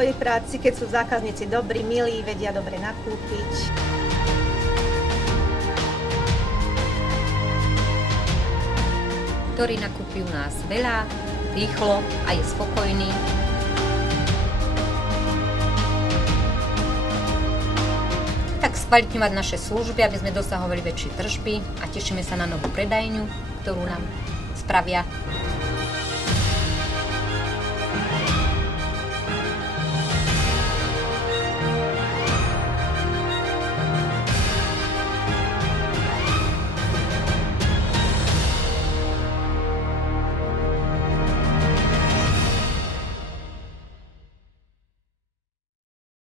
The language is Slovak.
svojej práci, keď sú zákazníci dobrí, milí, vedia dobre nakúpiť. Ktorý nakúpi u nás veľa, rýchlo a je spokojný. Tak skvalitňovať naše služby, aby sme dosahovali väčšie tržby a tešíme sa na novú predajňu, ktorú nám spravia